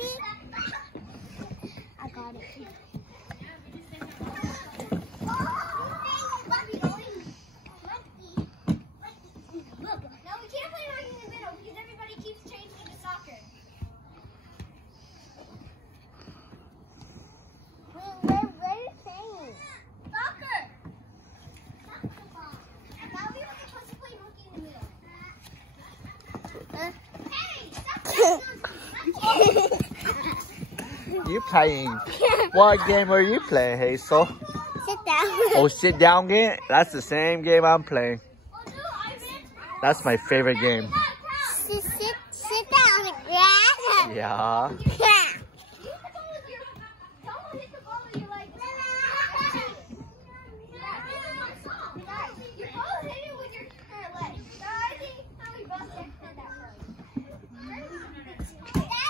Daddy? I got it. You playing? What game are you playing, Hazel? Sit down. Oh, sit down game? That's the same game I'm playing. That's my favorite game. Sit down on the grass. Yeah.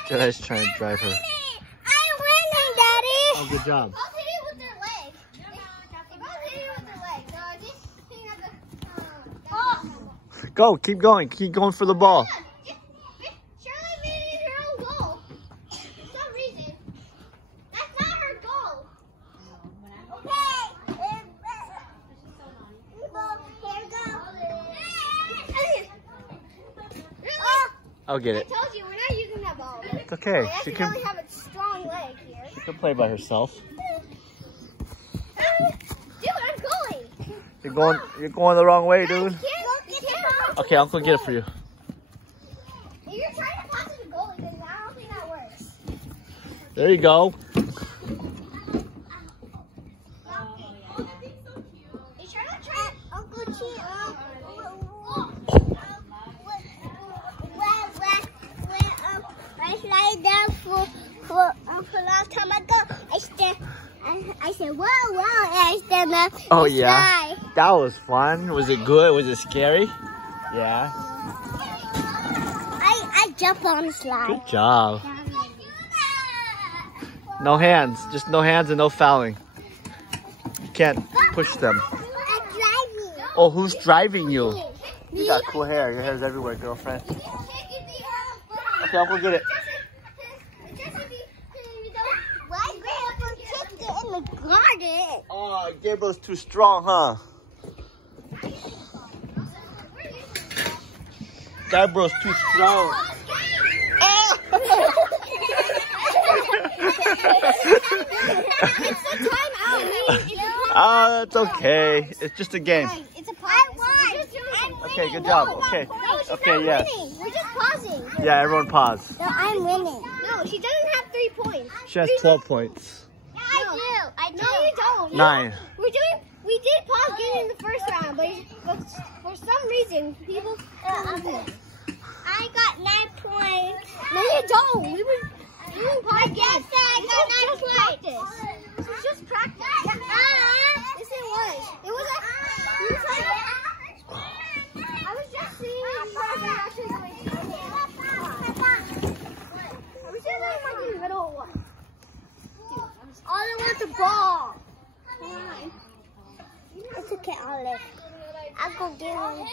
Jedi's trying to drive her. I'm winning, Daddy. Oh, good job. Both hit it with their legs. They both hit it with their legs. So Go, keep going. Keep going for the ball. Shirley made it her own goal. For some reason. That's not her goal. Okay. Here we go. I'll get it. I told you, we're not using that ball. It's okay. I She actually have a strong leg here. can play by herself. Dude, I'm going. You're going the wrong way, dude. You can't Okay, I'll go get it for you. You're trying to pass it to goalie, but I don't think that works. There you go. Uncle Chi, I slide down for a long time ago. I said, whoa, and I stand up. Oh, yeah. Slide. That was fun. Was it good? Was it scary? Yeah. I jump on the slide. Good job. No hands. Just no hands and no fouling. You can't push them. I'm driving. Oh, who's driving you? You got cool hair. Your hair's everywhere, girlfriend. Okay, I'll go get it. Why Grandpa kicked it in the garden? Oh, Gabriel's too strong, huh? Gabriel's too strong. It's the time out. Oh, that's okay. It's just a game. It's a pause. Okay, good job. Okay. Okay, yes. We're just pausing. Yeah, everyone pause. No, I'm winning. No, she doesn't have 3 points. She has 12 points. Yeah, I do. No, you don't. 9. We did pause getting in the first round, but for some reason, people. I got 9 points. No, you don't. We were doing pause. I guess I got 9 points. This was just practice. Yes, it was. It was I was just seeing if you guys are actually going to the game. I was just like in the middle of one. All I want the ball. It's okay, Olive. I'll go get one.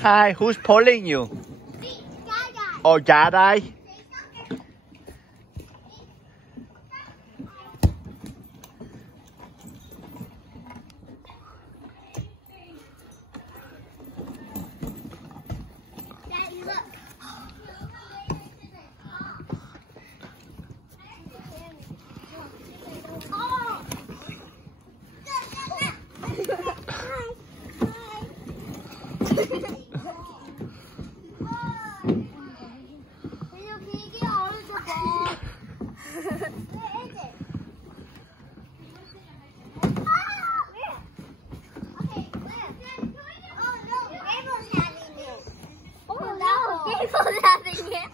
Hi, who's pulling you? Oh, Jedi? Daddy, look. Having it.